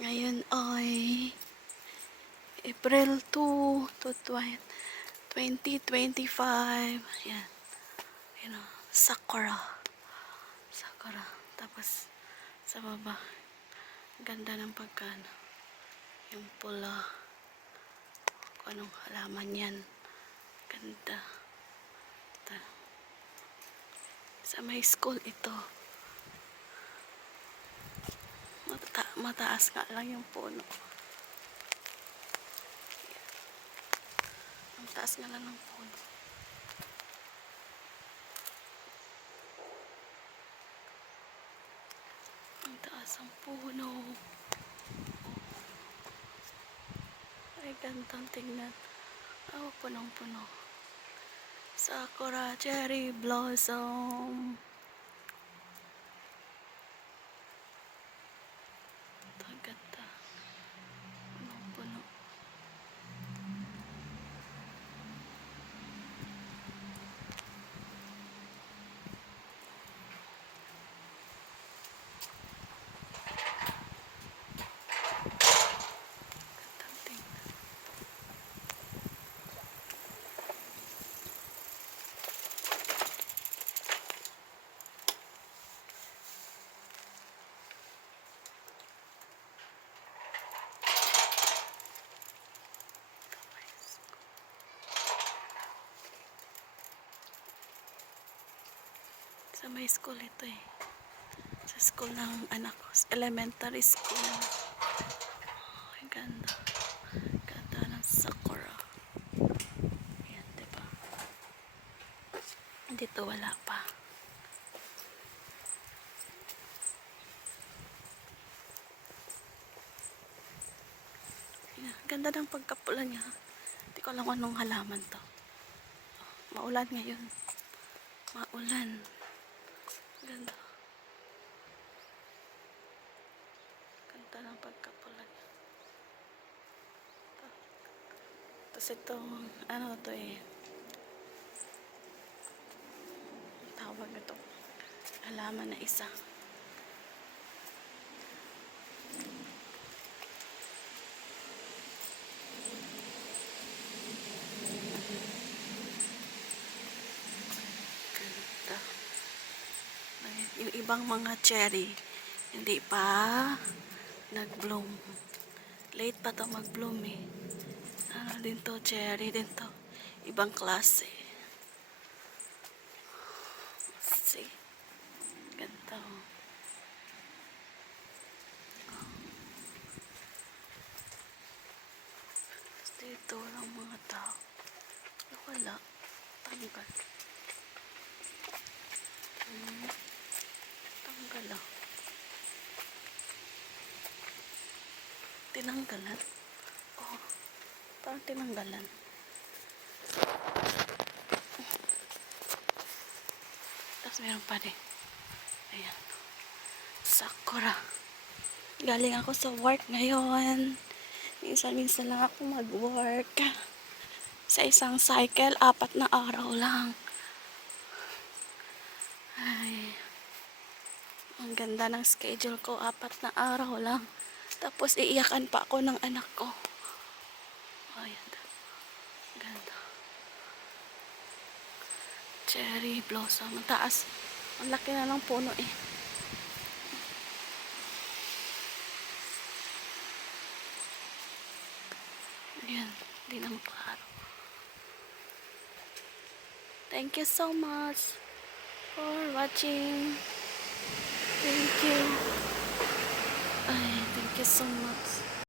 Ngayon ay April 2 to 2025. Yan. You know, Sakura. Sakura. Tapos, sa baba, ganda ng pagkano. Yung pula. Kung anong halaman yan. Ganda. Sa may school ito. Mataas nga lang yung puno. Ang taas nga lang ng puno. Ang taas ang puno. Ay, gandang tingnan. Oh, punong-puno. Sakura cherry blossom. Ito, ganda. Punong-puno. Gandang tingnan. Sa may school ito eh. Sa school ng anak ko. Elementary school. Oh, ang ganda. Ganda ng Sakura. Ayan, diba? Dito wala pa. Ayan, ganda ng pagkapula niya. Hindi ko alam anong halaman to. Maulan ngayon. Maulan. Ganda. Ganda ng pagkapula niya. Tapos itong, ano to eh. Tawag ito. Halaman na isa. Ganda. Yung ibang mga cherry, hindi pa nag-bloom. Late pa to mag-bloom eh. Ano din to, cherry din to. Ibang klase. See? Ganda oh. Tapos dito walang mga tao. Wala. Tanggal. Tanggal ah. Tinanggalan. Oh. Parang tinanggalan. Tapos meron pa din. Ayan. Sakura. Galing ako sa work ngayon. Minsan-minsan lang ako mag-work. Sa isang cycle, 4 na araw lang. Ay. Ang ganda ng schedule ko. 4 na araw lang. Tapos iiyakan pa ako ng anak ko. Ayan. Ganda. Cherry blossom. Ang taas. Ang laki na ng puno eh. Ayan. Hindi na maklaro. Thank you so much for watching. Thank you. Ay, thank you so much.